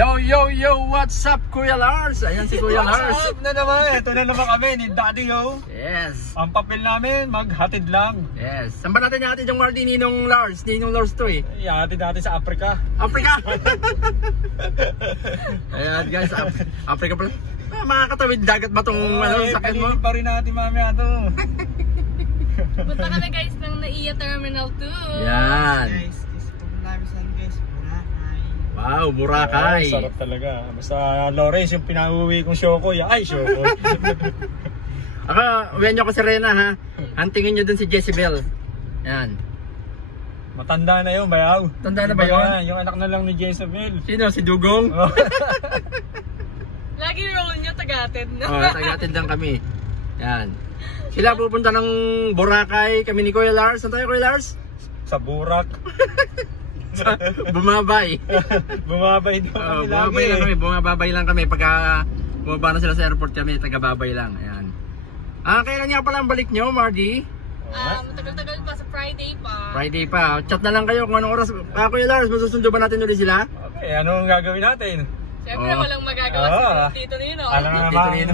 Yo, what's up Kuya Lars? Ayan si Kuya Lars. What's up na naman? Ito na naman kami ni Daddy Yo. Yes. Ang papel namin, maghatid lang. Yes. Saan ba natin yung Marty Ninong Lars? Ninong Lars to eh. Ihatid natin sa Africa. Africa! Ayan guys, Africa pala. Makakatawid dagat ba itong sakit mo? Pa rin natin mamaya ito. Punta kami guys ng NAIA Terminal 2. Yan. Guys, punta namin saan guys? Boracay. Wow, Boracay. Sarap talaga. Basta Lawrence yung pinauwi kong Shokoy. Ay, Shokoy. Uwihan nyo ko si Rena ha. Hantingin nyo dun si Jezebel. Yan. Matanda na yun, bayaw. Tanda na ba yun? Yung anak na lang ni Jezebel. Sino? Si Dugong? Lagi roll nyo tagatid na. Tagatid lang kami. Yan. Sila pupunta ng Boracay. Kami ni Kuya Lars. Saan tayo Kuya Lars? Sa Burak. Bumabay. Bumabay daw kami Bumabay lang kami. Bumabay lang kami. Pagka bumaba na sila sa airport kami, tagababay lang. Ayan. Kailan nga pala ang balik nyo, Mardy? Matagal-tagal pa sa Friday pa. Friday pa. Chat na lang kayo kung anong oras. Kuya Lars, masusundo ba natin ulit sila? Okay, anong gagawin natin? Siyempre walang magagawa sa Tito Nino. Alam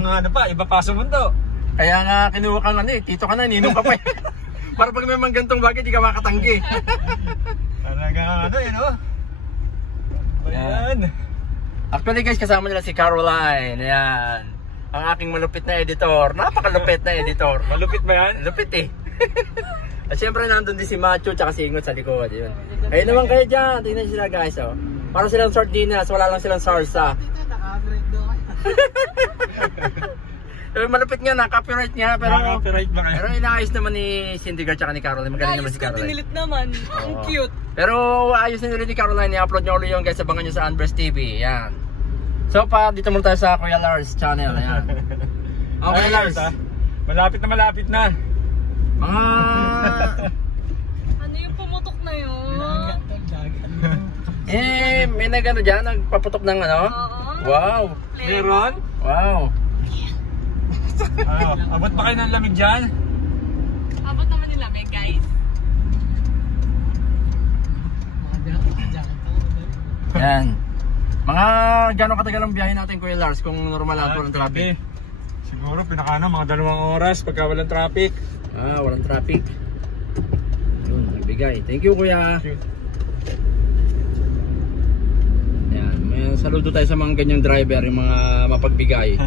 nga ba, iba pa sa mundo. Kaya nga kinuha kang tito ka na, ninong ka pa eh. Para pag may mga gantong bagay, di ka makatanggi. Talaga Ayan. Actually guys, kasama nila si Caroline. Ayan. Ang aking malupit na editor. Napakalupit na editor. Malupit ba yan? Lupit eh. At syempre nandun din si Macho tsaka si Ingot sa likod. Yun. Ayun naman kayo dyan. Tingnan sila guys. Oh. Para silang sardinas, wala lang silang sarsa. Ito, naka-break doon. Malupit nga na, copyright nga. Pero Copyright ba kayo? pero inaayos naman ni Cindy tsaka ni Caroline. Magaling naman si Caroline. Tinilit naman. Ang cute. Pero ayos na ulit ni Caroline. I-upload nyo ulit yung guys. Abangan nyo sa Unbrest TV. Yan. So dito muna tayo sa Kuya Lars channel. Ayan. Okay Lars. Malapit na. Mga... Ano yung pumutok na yun? may nagano dyan, nagpaputok ng ano? Oo. Wow. Meron? Wow. Abot ba kayo ng lamig dyan? Abot naman nila may guys. Yan. Mga gano'ng katagal ang biyahe natin Kuya Lars kung normal lang walang traffic? Siguro mga 2 oras pagka walang traffic. Walang traffic. Yun, nagbigay. Thank you Kuya. Thank you. Yan, may saludo tayo sa mga ganyang driver, yung mga mapagbigay.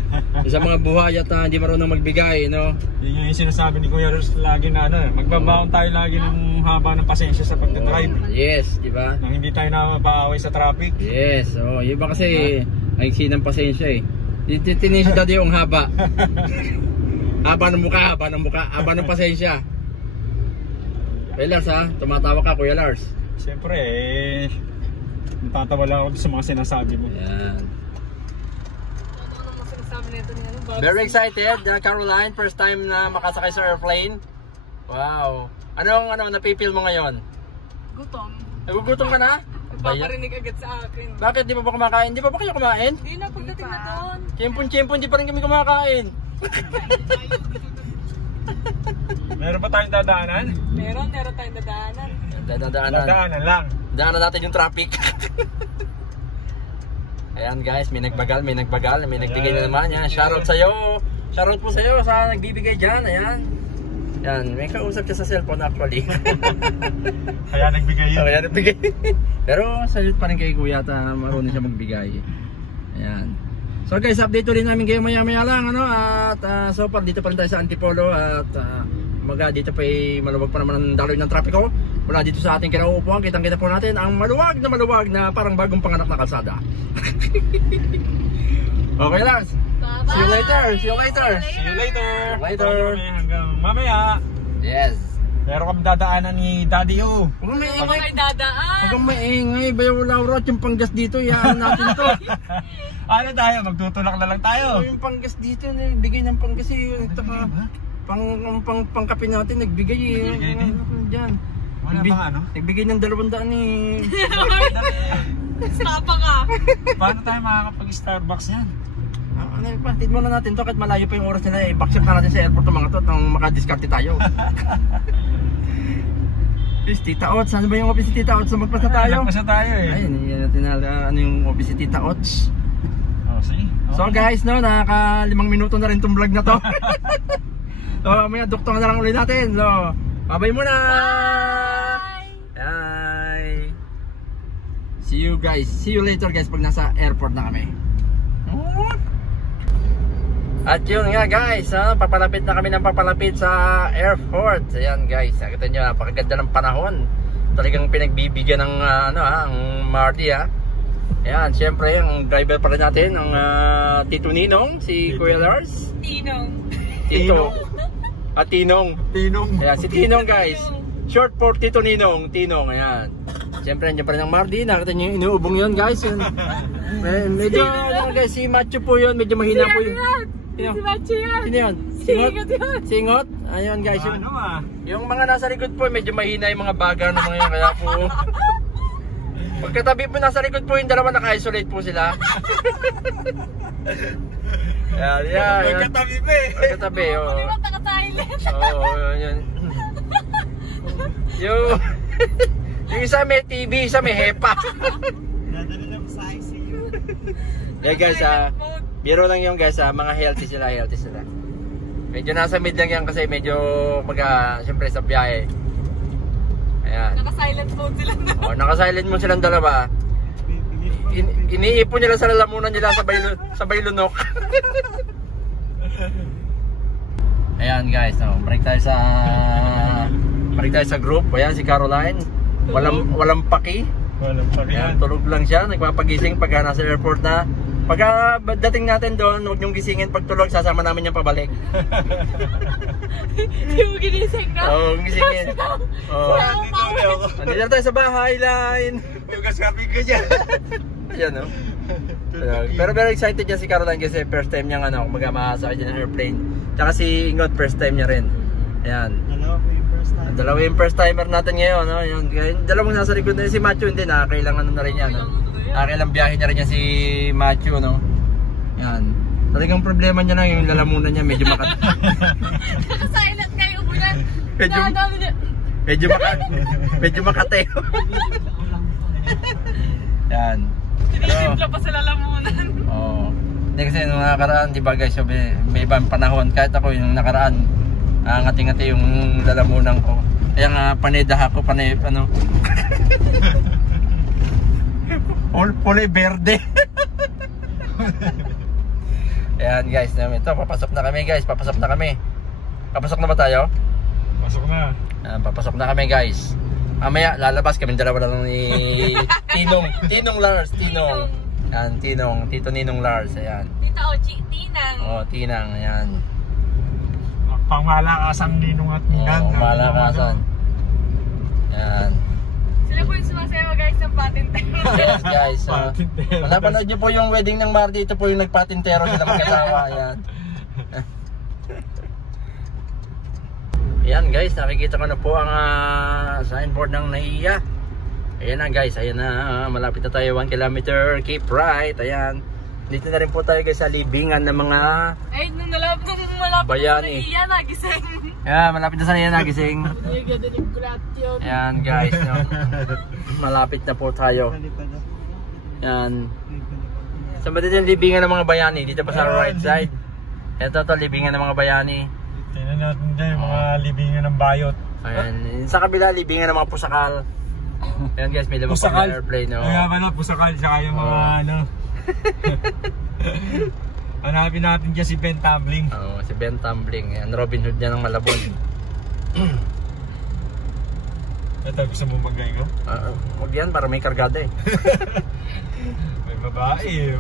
Sa mga buhay at hindi marunong magbigay, no? Yun yung sinasabi ni Kuya Rus lagi na magbabaon tayo lagi ng haba ng pasensya sa pagdadrive. Yes, di ba? Nang hindi tayo napaaway sa traffic. Yes, yung iba kasi maiksi ng pasensya eh. Tinisin dati yung haba. Haba ng mukha, haba ng pasensya. Kuya Lars ha, tumatawa ka Kuya Lars. Siyempre natatawa lang ako sa mga sinasabi mo. Yan. Ano mo sinasabi nito niya? Very excited, Caroline. First time na makasakay sa airplane. Wow. Anong napipil mo ngayon? Gutom. Nagugutom ka na? Paparinig agad sa akin. Bakit? Di ba kumakain? Di ba kayo kumain? Hindi na pagdating na doon. Chimpon, di pa rin kami kumakain. Meron pa tayong dadaanan? Meron tayong dadaanan. Dadaanan lang. Daanan natin yung traffic. Ayan guys, may nagbagal, may nagbigay na naman. Yan, shoutout sa'yo. Shoutout po sa'yo sa nagbibigay dyan. Ayan. Yan, may kausap siya sa cellphone actually. Kaya nagbigay yun. Kaya nagbigay. Pero salute pa rin kay Kuya at marunong siya magbigay. Ayan. So guys, update ulit namin kayo maya lang at so far dito pa rin tayo sa Antipolo at dito pa maluwag pa naman ang daloy ng trapiko. Mula dito sa ating kinauupuan, kitang-kita po natin ang maluwag na parang bagong panganak na kalsada. Okay Lars. Bye-bye. See you later. See you later. Hanggang mamaya. Yes. Meron kami dadaanan ni Daddy Yo. Huwag may Ano kayo dadaan? Huwag maingay. Bayaw Laura at yung panggas dito. Iaan natin to. Ano tayo? Magtutulak na lang tayo. Yung panggas dito, nagbigay ng panggas eh. Pangkape natin, nagbigay eh. Nagbigay din? Diyan. Wala bang Nagbigay ng 200 eh. Stapa ka. Paano tayo makakapag-Starbucks yan? Patid muna natin to kahit malayo pa yung oras nila eh. Backshot na natin sa airport ng mga to nang makadiskarte tayo. Office Tita Ots. Ano ba yung office Tita Ots? Magpasa tayo. Magpasa tayo eh. Ayun, hindi natin ano yung office Tita Ots. Oh, sige. So guys, no, nakaka 5 minuto na rin tong vlog na to. So, may duktong na lang ulit natin. So, bye-bye muna. Bye. See you guys. See you later guys pag nasa airport na kami. At yun nga guys, papalapit na kami ng papalapit sa airport. Ayan guys, nakita nyo, napakaganda ng panahon. Talagang pinagbibigyan ng ang Marty ha. Ayan, syempre ang driver pa rin natin, ang Tito Ninong, si Kuya Lars. Tinong. Tito. At Tinong. Tinong. Ayan, si Tinong guys. Short for Tito Ninong, Tinong, ayan. Syempre nandiyan pa rin ang Marty, nakita nyo yung inuubong yun guys. Yun. Medyo, guys, si Macho po yun, medyo mahina po yun. Si Macho yan. Sino yun? Singot yun. Singot? Ayun guys, yung, Ano yung mga nasa likod po, medyo mahina yung mga baga ng mga yun, kaya po pagkatabi po nasa likod po yung dalawa, naka-isolate po sila. Yan. Magkatabi pa eh. Pagkatabi, oo. Hindi mo naka-silent. Oo, yun. Yung isa may TV, isa may HEPA. Dadali na sa ICU. Yeah guys, biro lang yung guys, mga healthy sila. Medyo nasa mid lang yan kasi medyo siyempre sa biyahe. Ayan. Naka-silent mode sila na. Oh, naka-silent mo silang dalawa. Iniipon nila sa lalamunan nila sa baylunok. Ayan guys, balik tayo sa group. Ayan si Caroline. Walang paki. Walang Ayan, tulog lang siya, nagpapagising pagka nasa airport na. Pagka dating natin doon, huwag niyong gisingin pag tulog, sasama namin yung pabalik. Hindi mo ginising na? Oo, gisingin. Oo. Nandito na tayo sa bahay, line. Yung kaskapi ko dyan. Ayan, no? Pero very excited niya si Caroline kasi first time niya makasakay ng airplane. Tsaka si Ingot, first time niya rin. Ayan. Dalawa Dalawa yung po yung first time. first timer natin ngayon, no? Yung dalawang nasa likod na si Macho, hindi, nakakailangan na rin yan, no? Nakakailang biyahe niya rin yan si Macho, no? Yan. Talagang problema niya lang yung lalamunan niya, medyo Naka-silent kayo po yan. medyo makateo. Yan. Tinitimpla pa sa lalamunan. Oo. Hindi kasi nung nakaraan, di ba guys, may ibang panahon, kahit ako yung nakaraan, ngati-ngati yung lalamunan ko. Kaya nga panedah ako, Pulay verde. Ayan guys, ito papasok na kami guys, papasok na ba tayo? Pasok na. Ayan, papasok na kami guys. Mamaya lalabas kami dalawa lang ni Tinong Lars. Ayan, Tito Ninong Lars. Ayan. Tita Ochi, Tinang. Oh, Tinang, ayan. Pangmalakasang Ninong at Ninang. Malakasan. Ayan. Sila po yung sumasayaw guys ng patintero. Yes guys. Patintero. Napanood nyo po yung wedding ng Marty. Ito po yung nagpatintero sila magkasama. Ayan. Ayan guys, nakikita ko na po ang signboard ng NAIA. Ayan na guys, ayan na. Malapit na tayo 1 kilometer. Keep right. Ayan. Dito na rin po tayo guys sa libingan ng mga Nung malapit bayani. na iya, nagising. Ayan, malapit na sa NAIA nagising. Ay, ganda ng gratitude. Ayan guys, no? Malapit na po tayo. Ayan. Saan ba dito yung libingan ng mga bayani? Dito pa sa right side. Ito to, libingan ng mga bayani. Tingnan natin dyan yung mga libingan ng bayot. Ayan. Sa kabila, libingan ng mga pusakal. Ayan guys, may lamang pang airplane. No? Kaya pala, pusakal, tsaka yung mga hanapin natin dyan si Ben Tumbling. Oo, si Ben Tumbling. Ayan, Robin Hood niya ng Malabon. Ito, gusto mo maglay ko? Huwag yan, para may kargada eh. May babae.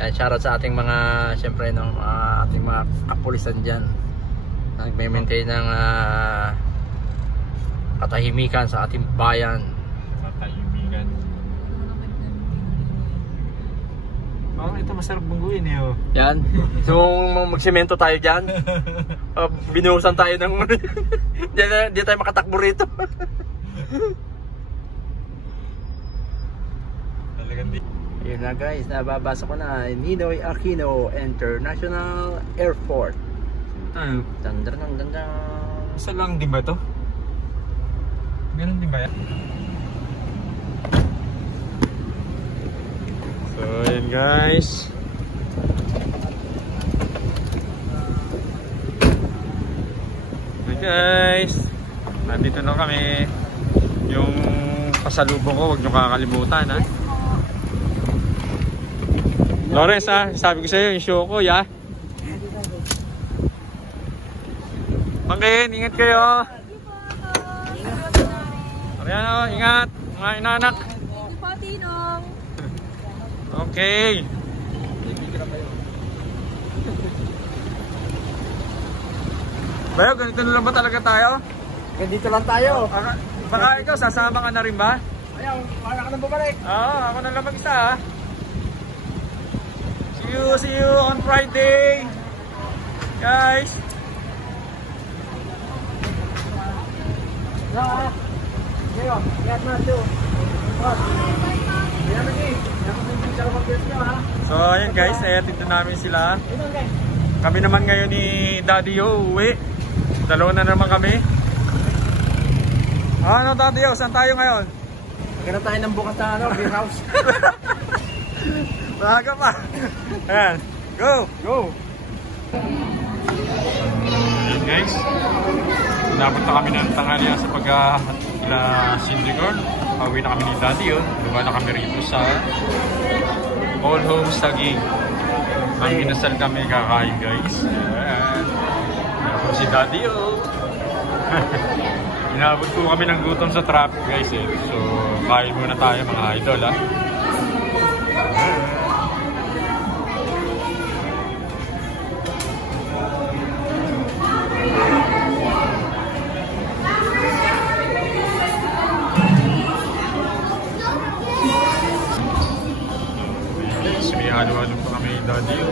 Yan, shoutout sa ating mga, syempre, no, ating mga kapulisan dyan. Nagme-maintain ng katahimikan sa ating bayan. Katahimikan. Parang ito masarap bangguin eh. Oh. Yan. So, magsemento tayo dyan. Binuhusan tayo ng... Di tayo makatakbo rito. Ayun na guys, nababasa ko na Ninoy Aquino International Airport. Dandan. Isa lang din ba to? Ganun din ba yan? So ayan guys. Hey guys, nandito na kami. Yung pasalubong ko, huwag nyo kakalimutan ha. Lawrence ha, sabi ko sa'yo yung show ko ya. Pangkin, ingat kayo. Ayan o, ingat mga inanak. Okay. Bayo, ganito na lang ba talaga tayo? Ganito lang tayo. Baka ikaw, sasama ka na rin ba? Ayaw, wala ka nang bumalik. Oo, ako na lang mag-isa ha. See you on Friday. Guys. Ngayon, ingat na ito. So ayan guys, dito namin sila. Kami naman ngayon ni Daddy Yo uwi. Dalawa na naman kami. Ano Daddy Yo, saan tayo ngayon? Magkano tayo ng bukas na beer house. Maaga pa. Ayan, go! Ayan guys, napunta kami ng tanghalian sa pagkakila Sindigor. Pauwi na kami ni Daddy Yo. Diba na kami rito sa All Homes Taguig. Ang ginasal kami kakain guys. Ayan. Ako si Daddy Yo. Inabot po kami ng gutom sa traffic guys eh. So kain muna tayo mga idol ha. Halo-halo pa kami Daddy Yo.